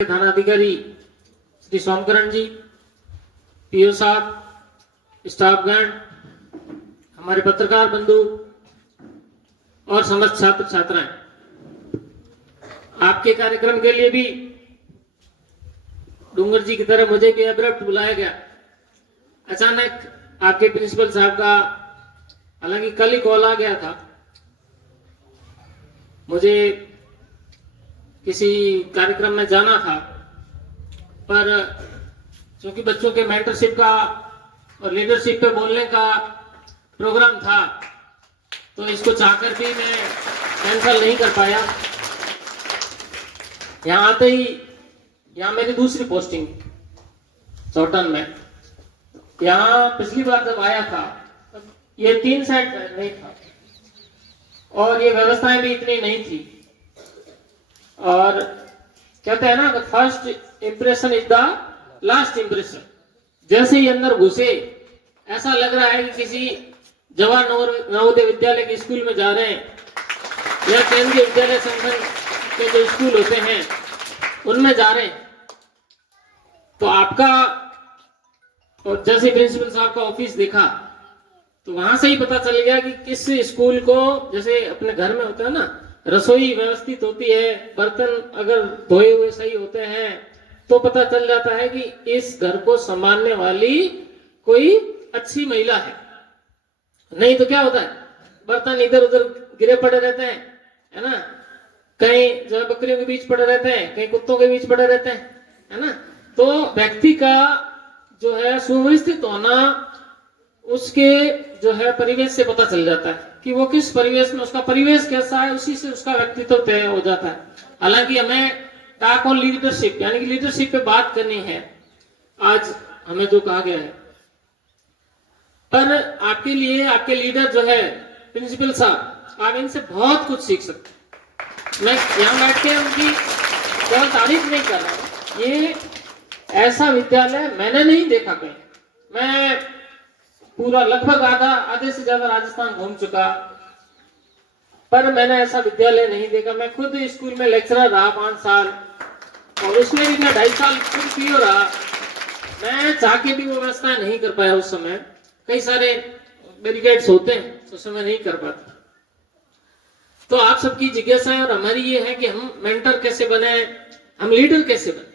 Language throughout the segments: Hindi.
थाना अधिकारी श्री सोमकरण जी, पीओ साहब, स्टाफगण, हमारे पत्रकार बंधु और समस्त छात्र छात्राएं, आपके कार्यक्रम के लिए भी डूंगर जी की तरह मुझे भी अब्रप्ट बुलाया गया। अचानक आपके प्रिंसिपल साहब का हालांकि कल ही कॉल आ गया था, मुझे किसी कार्यक्रम में जाना था, पर क्योंकि बच्चों के मेंटरशिप का और लीडरशिप पे बोलने का प्रोग्राम था, तो इसको चाहकर भी मैं कैंसिल नहीं कर पाया। यहाँ आते ही, यहाँ मेरी दूसरी पोस्टिंग चौटन में, यहाँ पिछली बार जब आया था ये 3 सेट नहीं था और ये व्यवस्थाएं भी इतनी नहीं थी। और कहते हैं ना, first impression is the last impression. जैसे ही अंदर घुसे ऐसा लग रहा है कि किसी जवाहर नवोदय विद्यालय के स्कूल में जा रहे हैं या केंद्रीय विद्यालय संगठन के जो स्कूल होते हैं उनमें जा रहे हैं। तो आपका, और जैसे प्रिंसिपल साहब का ऑफिस देखा तो वहां से ही पता चल गया कि किस स्कूल को, जैसे अपने घर में होता है ना, रसोई व्यवस्थित होती है, बर्तन अगर धोए हुए सही होते हैं तो पता चल जाता है कि इस घर को संभालने वाली कोई अच्छी महिला है। नहीं तो क्या होता है, बर्तन इधर उधर गिरे पड़े रहते हैं, है ना, कहीं जो बकरियों के बीच पड़े रहते हैं, कहीं कुत्तों के बीच पड़े रहते हैं, है ना। तो व्यक्ति का जो है सुव्यवस्थित होना उसके जो है परिवेश से पता चल जाता है कि वो किस परिवेश में, उसका परिवेश कैसा है, उसी से उसका व्यक्तित्व तय हो जाता है। हालांकि हमें टॉक ऑन लीडरशिप यानी कि लीडरशिप पे बात करनी है आज हमें जो कहा गया है, पर आपके लिए आपके लीडर जो है प्रिंसिपल साहब, आप इनसे बहुत कुछ सीख सकते हैं। मैं यहाँ बैठ के उनकी केवल तारीफ नहीं कर रहा हूँ, ये ऐसा विद्यालय मैंने नहीं देखा कहीं। मैं पूरा लगभग आधे से ज्यादा राजस्थान घूम चुका, पर मैंने ऐसा विद्यालय नहीं देखा। मैं खुद स्कूल में लेक्चरर रहा 5 साल और उसमें भी मैं 2.5 साल खुद पीओ रहा। मैं चाह के भी वो व्यवस्था नहीं कर पाया उस समय, कई सारे बैरिकेड्स होते हैं उस समय नहीं कर पाता। तो आप सबकी जिज्ञासा है और हमारी ये है कि हम मेंटर कैसे बने, हम लीडर कैसे बने,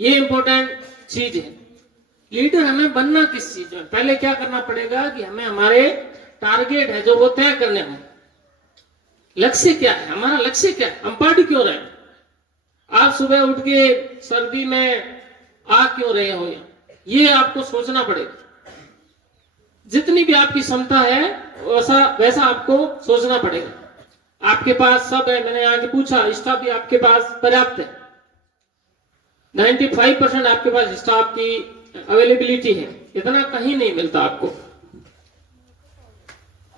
ये इंपॉर्टेंट चीज है। लीडर हमें बनना किस चीज में, पहले क्या करना पड़ेगा कि हमें हमारे टारगेट है जो वो तय करने हों। लक्ष्य क्या है, हमारा लक्ष्य क्या है, हम पढ़ क्यों रहे हैं, आप सुबह उठ के सर्दी में आ क्यों रहे हो, ये आपको सोचना पड़ेगा। जितनी भी आपकी क्षमता है वैसा आपको सोचना पड़ेगा। आपके पास सब है, मैंने यहाँ पूछा, स्टाफ भी आपके पास पर्याप्त है, 95% आपके पास स्टाफ की अवेलेबिलिटी है, इतना कहीं नहीं मिलता आपको।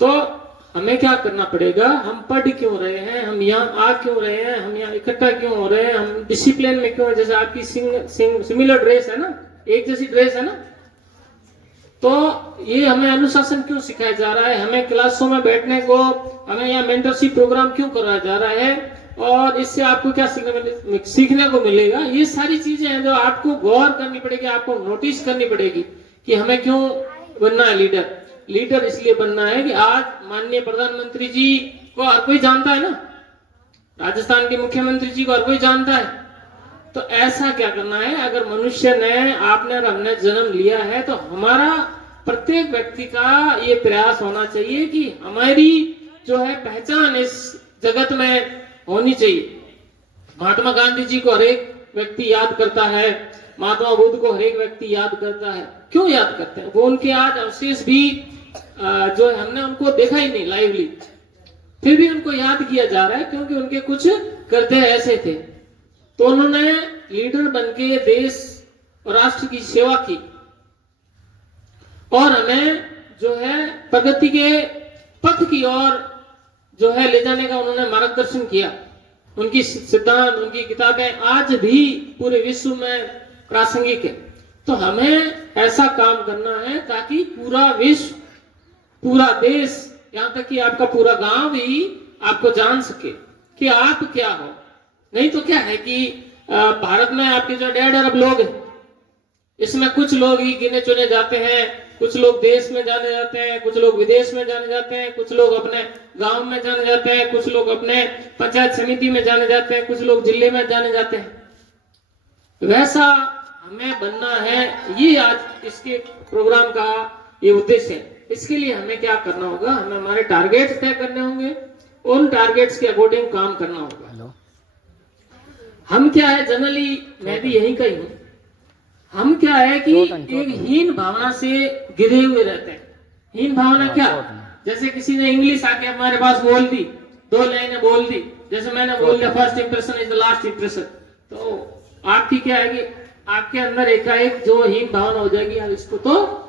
तो हमें क्या करना पड़ेगा, हम पढ़ क्यों रहे हैं, हम यहाँ आ क्यों रहे हैं, हम यहाँ इकट्ठा क्यों हो रहे हैं, हम डिसिप्लिन में क्यों है। जैसे आपकी सिमिलर ड्रेस है ना, एक जैसी ड्रेस है ना, तो ये हमें अनुशासन क्यों सिखाया जा रहा है, हमें क्लासों में बैठने को, हमें यहाँ मेंटरशिप प्रोग्राम क्यों करवाया जा रहा है और इससे आपको क्या सीखने को मिलेगा। ये सारी चीजें हैं जो आपको गौर करनी पड़ेगी, आपको नोटिस करनी पड़ेगी कि हमें क्यों बनना है लीडर। लीडर इसलिए बनना है कि आज माननीय प्रधानमंत्री जी को हर कोई जानता है ना, राजस्थान के मुख्यमंत्री जी को हर कोई जानता है। तो ऐसा क्या करना है, अगर मनुष्य ने, आपने और हमने जन्म लिया है तो हमारा प्रत्येक व्यक्ति का ये प्रयास होना चाहिए कि हमारी जो है पहचान इस जगत में होनी चाहिए। महात्मा गांधी जी को हर एक व्यक्ति याद करता है, महात्मा बुद्ध को हर एक व्यक्ति याद करता है। क्यों याद करते हैं, वो उनके आज अवशेष भी जो है हमने उनको देखा ही नहीं लाइवली, फिर भी उनको याद किया जा रहा है क्योंकि उनके कुछ करते ऐसे थे। तो उन्होंने लीडर बनके देश और राष्ट्र की सेवा की और हमें जो है प्रगति के पथ की ओर जो है ले जाने का उन्होंने मार्गदर्शन किया। उनकी सिद्धांत, उनकी किताबें आज भी पूरे विश्व में प्रासंगिक है। तो हमें ऐसा काम करना है ताकि पूरा विश्व, पूरा देश, यहाँ तक कि आपका पूरा गांव भी आपको जान सके कि आप क्या हो। नहीं तो क्या है कि भारत में आपके जो 1.5 अरब लोग हैं, इसमें कुछ लोग ही गिने चुने जाते हैं, कुछ लोग देश में जाने जाते हैं, कुछ लोग विदेश में जाने जाते हैं, कुछ लोग अपने गांव में जाने जाते हैं, कुछ लोग अपने पंचायत समिति में जाने जाते हैं, कुछ लोग जिले में जाने जाते हैं। वैसा हमें बनना है, ये आज इसके प्रोग्राम का ये उद्देश्य है। इसके लिए हमें क्या करना होगा, हमें हमारे टारगेट्स तय करने होंगे, उन टारगेट्स के अकॉर्डिंग काम करना होगा। हम क्या है, जनरली मैं भी यही कही हूं, हम क्या है कि एक हीन भावना से गिरे हुए रहते हैं। हीन भावना क्या, जैसे किसी ने इंग्लिश आके हमारे पास बोल दी, 2 लाइनें बोल दी, जैसे मैंने बोल दिया first impression is the last impression, तो आपकी क्या है कि आपके अंदर एकाएक जो हीन भावना हो जाएगी, आप इसको तो